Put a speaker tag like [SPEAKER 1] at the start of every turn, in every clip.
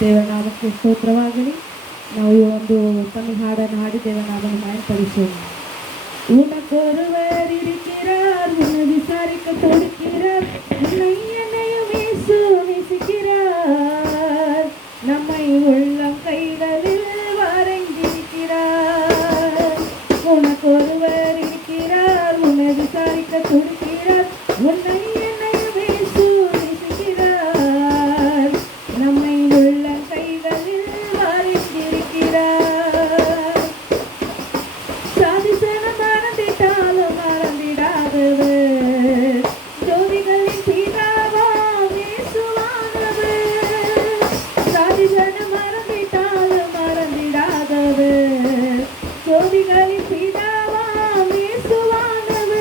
[SPEAKER 1] ದೇವನಾಮಕ್ಕೆ ಸ್ತೋತ್ರವಾಗಲಿ ನಾವು ಈ ಒಂದು ತಮ್ಮ ಹಾಡನ್ನು ಹಾಡಿ ದೇವನಾಮನ ಮಾಯಪಡಿಸೋಣ உனக்கு ஒருவர் இருக்கிறார் உன்னை விசாரிக்க கொடுக்கிறார் உன்னை என்னையும் வீசு வீசுகிறார் நம்மை உள்ளம் கைகளில் வரைந்திருக்கிறார். உனக்கு ஒருவர் இருக்கிறார் உன்னை விசாரிக்க கொடுக்கிறார் ஜோதிஷனை மறந்துட்டாத மறந்திடாதவு ஜோதிகளின் பிதாவாம் இயேசுவானவு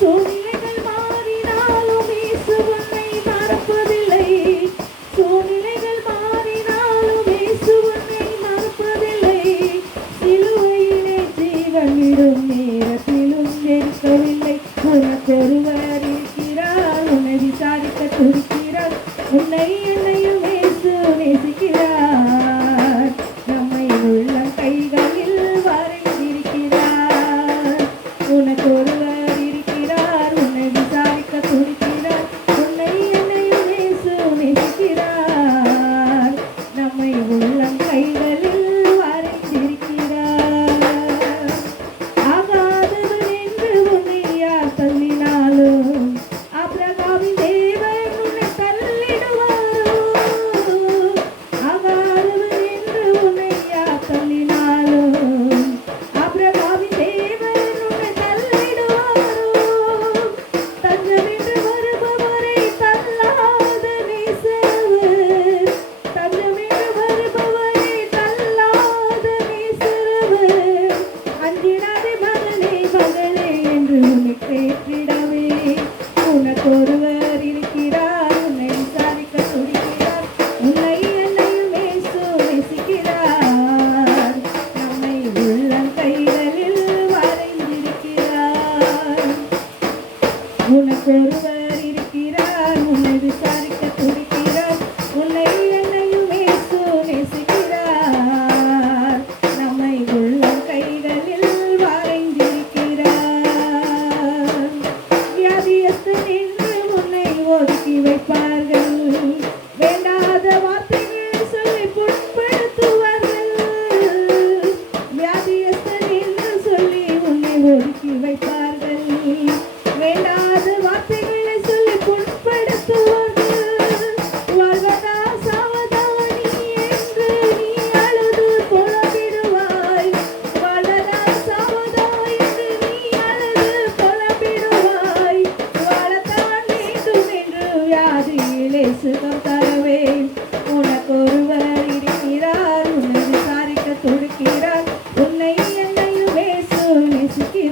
[SPEAKER 1] சூழ்நிலைகள் மாறினாலும் இயேசு உன்னை மறப்பதில்லை. சூழ்நிலைகள் மாறினாலும் இயேசு உன்னை மறப்பதில்லை. சிலுவையிலே ஜீவன் விடும் நீ. una corva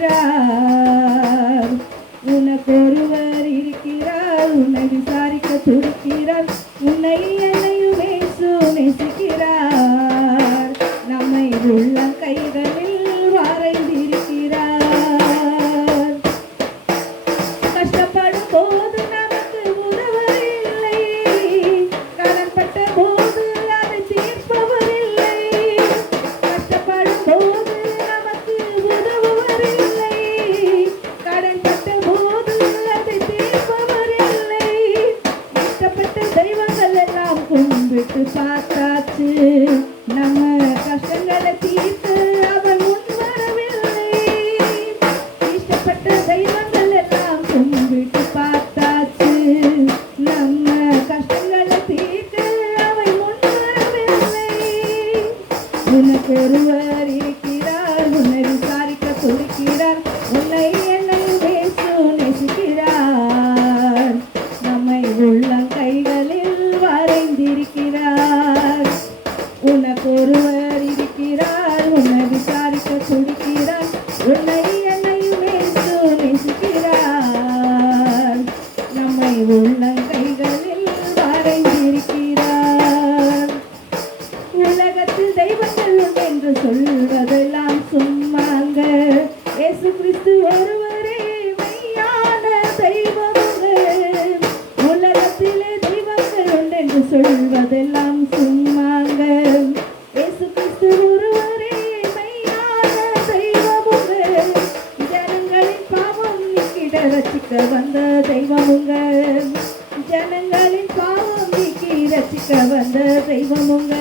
[SPEAKER 1] இருக்கிறார். உனக்கு ஒருவர் இருக்கிறார். உன்னை விசாரிக்க துடிக்கிறார். உனக்கு ஒருவர் இருக்கிறார் உன்னை விசாரிக்க சொல்லுகிறார் உன்னை என்னை காக்க வந்த தெய்வமுங்க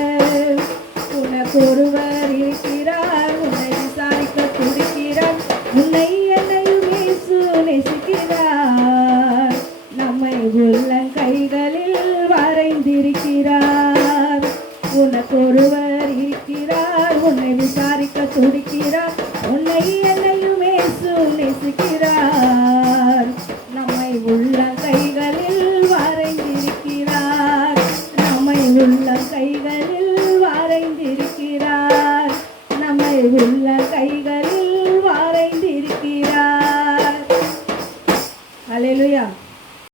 [SPEAKER 1] உனக்கு ஒருவர் இருக்கிறார் உன்னை விசாரிக்க துடிக்கிறார். உன்னை என்னையும் இயேசு நேசிக்கிறார். நம்மை உள்ள கைகளில் வரைந்திருக்கிறார். உனக்கு ஒருவர் இருக்கிறார் உன்னை விசாரிக்க துடிக்கிறார். உன்னை என்னையும் இயேசு நேசிக்கிறார். நம்மை உள்ள ಕೈಗಳ